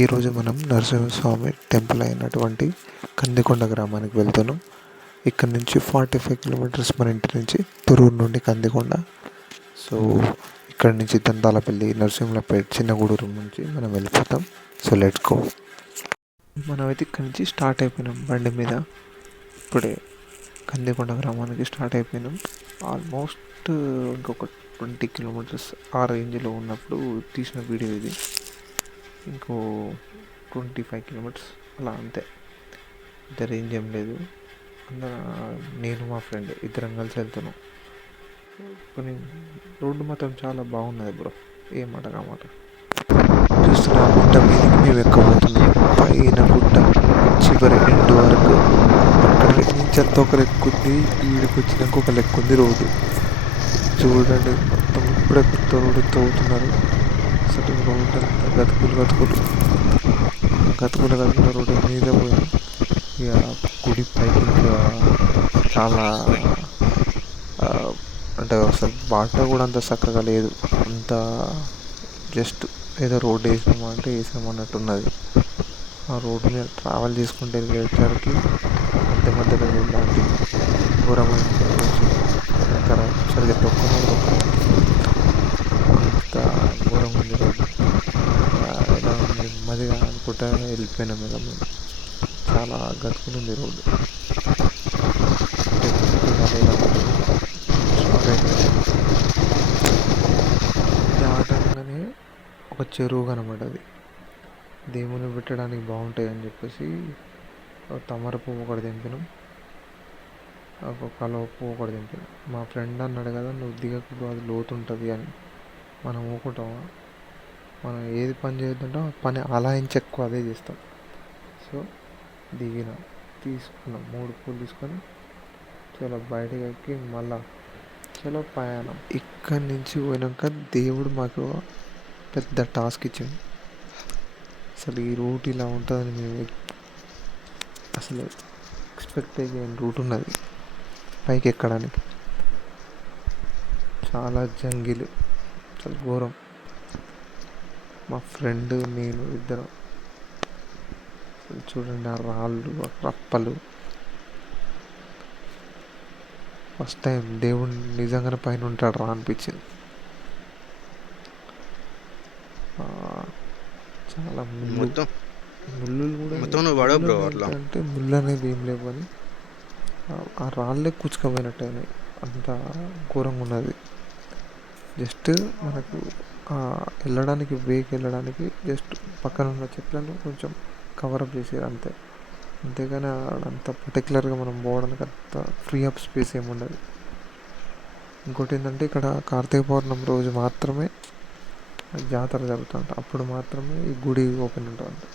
ఈరోజు మనం నరసింహస్వామి టెంపుల్ అయినటువంటి కందికొండ గ్రామానికి వెళ్తున్నాం. ఇక్కడ నుంచి 45 కిలోమీటర్స్ మన ఇంటి నుంచి, తొర్రూరు నుండి కందికొండ. సో ఇక్కడ నుంచి దంతాలపల్లి, నరసింహులపేట, చిన్నగూడూరు నుంచి మనం వెళ్ళిపోతాం. So let's go. మనమైతే ఇక్కడ నుంచి స్టార్ట్ అయిపోయినాం బండి మీద. ఇప్పుడే కందికొండ గ్రామానికి స్టార్ట్ అయిపోయినాం. ఆల్మోస్ట్ ఇంకొక 20 కిలోమీటర్స్ ఆ రేంజ్లో ఉన్నప్పుడు తీసిన వీడియో ఇది. ఇంకో 25 కిలోమీటర్స్ అలా అంతే, ఇంత రేంజ్ ఏం లేదు. నేను మా ఫ్రెండ్ ఇద్దరం కలిసి వెళ్తున్నాం. కానీ రోడ్డు మాత్రం చాలా బాగున్నది బ్రో, ఏ మాట కామాట. చూస్తున్నా గుట్ట మీదకి మేము ఎక్కబోతున్నాం. పైన గుట్ట చివరి ఎండ్ వరకు అక్కడ నుంచి అంత ఒక లెక్క ఉంది, ఈడికి వచ్చినాక ఒక లెక్క ఉంది రోడ్డు. చూడండి మొత్తం ఇప్పుడే కొత్త రోడ్డు తవ్వుతున్నారు. అసలు రోడ్డు అంతా గతుకులు రోడ్డు మీద పోయినాం. ఇక గుడి పైకి ఇంకా చాలా అంటే అసలు బాట కూడా అంత చక్కగా లేదు. అంత జస్ట్ ఏదో రోడ్డు వేసినామా అంటే వేసినామా అన్నట్టున్నది. ఆ రోడ్డు మీద ట్రావెల్ చేసుకుంటే వెళ్ళేసరికి మధ్యలో ఇలాంటి ఘోరమైన ఇంకా సరిగ్గా తొక్కనే అంత ఘోరంగా ఉంది రోడ్డు. ఎలా నెమ్మదిగా అనుకుంటా వెళ్ళిపోయినాం ఇక మేము. చాలా గతుకులు ఉంది రోడ్డు. స్టార్ట్ అయిపోయినాం. దాటంగానే ఒక చెరువు కనబడ్డది. దేవుని పెట్టడానికి బాగుంటాయి అని చెప్పేసి తమర పువ్వు ఒకటి తెంపినాం, ఒక కలువ పువ్వు ఒకటి తెంపినాం. మా ఫ్రెండ్ అన్నాడు కదా, నువ్వు దిగకు అది లోతుంటుంది అని. మనం ఊకుంటామా? మనం ఏది పని చేయొద్దంటే ఆ పని అలా ఇంచి ఎక్కువ అదే చేస్తాం. సో దిగినాం, తీసుకున్నాం 3 పూలు తీసుకొని చాలా బయటకు ఎక్కి మళ్ళా చాలా ప్రయాణం. ఇక్కడి నుంచి పోయినాక దేవుడు మాకు పెద్ద టాస్క్ ఇచ్చింది. అసలు ఈ రూట్ ఇలా ఉంటుందని మేము అసలు ఎక్స్పెక్ట్ చేయని రూట్ ఉన్నది పైకి ఎక్కడానికి. చాలా జంగిల్, చాలా ఘోరం. మా ఫ్రెండ్ నేను ఇద్దరం చూడండి, ఆ రాళ్ళు, ఆ రప్పలు. ఫస్ట్ టైం దేవుడు నిజంగానే పైన ఉంటాడు రా అనిపించింది. చాలా ముళ్ళు కూడా అంటే ముళ్ళు అనేది ఏం లేవు, అని ఆ రాళ్ళే కూర్చుకోపోయినట్టయినాయి. అంత ఘోరంగా ఉన్నది. జస్ట్ మనకు వెళ్ళడానికి వెళ్ళడానికి జస్ట్ పక్కన ఉన్న చెట్లను కొంచెం కవరప్ చేసారు అంతే. అంతేగాని అంత పర్టికులర్గా మనం పోవడానికి అంత ఫ్రీ అప్ స్పేస్ ఏమి ఉండదు. ఇంకోటి ఏంటంటే ఇక్కడ కార్తీక పౌర్ణమి రోజు మాత్రమే జాతర జరుగుతుంట, అప్పుడు మాత్రమే ఈ గుడి ఓపెన్ ఉంటుంది.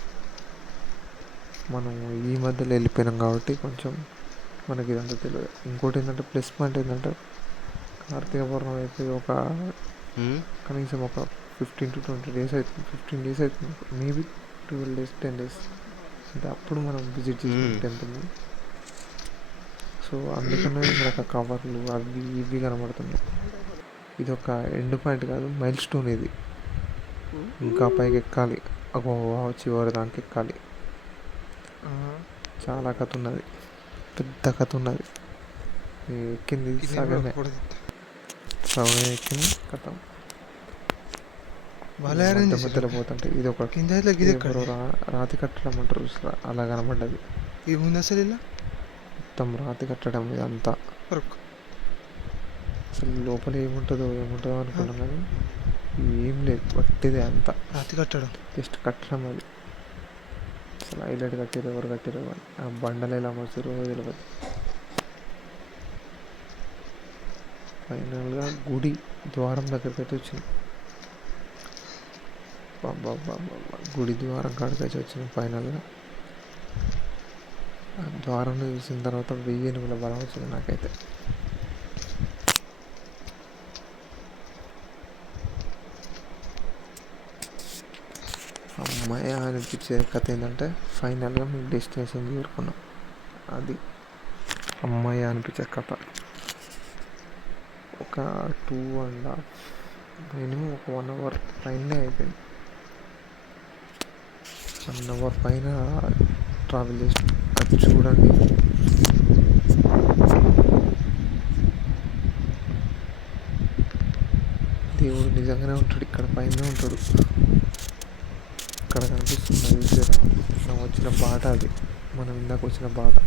మనం ఈ మధ్యలో వెళ్ళిపోయినాం కాబట్టి కొంచెం మనకి ఇదంతా తెలియదు. ఇంకోటి ఏంటంటే ప్లస్ పాయింట్ ఏంటంటే కార్తీక పౌర్ణమి అయిపోయి ఒక కనీసం ఒక 15 to 20 days అవుతుంది, 15 days అవుతుంది, మేబీ 12 days 10 days అంటే అప్పుడు మనం విజిట్ చేసిన టెంపుల్ని. సో అందుకనే మనకు కవర్లు అవి ఇవి కనబడుతున్నాయి. ఇది ఒక ఎండ్ పాయింట్ కాదు, మైల్ స్టోన్ ఇది. ఇంకా పైకి ఎక్కాలి, చివరి దానికి ఎక్కాలి. చాలా కథ ఉన్నది, పెద్ద కథ ఉన్నది. ఎక్కింది సగమే ఎక్కింది కథ. మధ్యలో పోతుంటే ఇది ఒక రాతి కట్టడం అంటారు, అలా కనబడ్డది. అసలు ఇలా మొత్తం రాతి కట్టడం ఇదంతా. అసలు లోపల ఏముంటుందో అనుకున్నాం, కానీ ఏం లేదు, వట్టిదే అంతా రాతి కట్టడం, జస్ట్ కట్టడం. అది అసలు హైలైట్ కట్టారు, ఎవరు కట్టారు అని. ఆ బండలు ఎలా మోసారో తెలియదు. ఫైనల్గా గుడి ద్వారం దగ్గరికి అయితే వచ్చింది. గుడి ద్వారం కాడికి అయితే వచ్చింది ఫైనల్గా. ఆ ద్వారం చూసిన తర్వాత 1000 ఏనుగుల బలం వచ్చింది నాకైతే. అమ్మాయి అనిపించే కథ ఏంటంటే ఫైనల్గా మేము డెస్టినేషన్ చేరుకున్నాం. అది అమ్మాయి అనిపించే కథ. ఒక 2.5 మినిమం ఒక 1 hour పైనే అయిపోయింది. 1 అవర్ పైన ట్రావెల్ చేసి అది చూడండి. దేవుడు నిజంగానే ఉంటాడు, ఇక్కడ పైన ఉంటాడు. ఇక్కడ కనిపిస్తుంది చూసారా, మనం వచ్చిన బాట, అది మనం ఇందాక వచ్చిన బాట.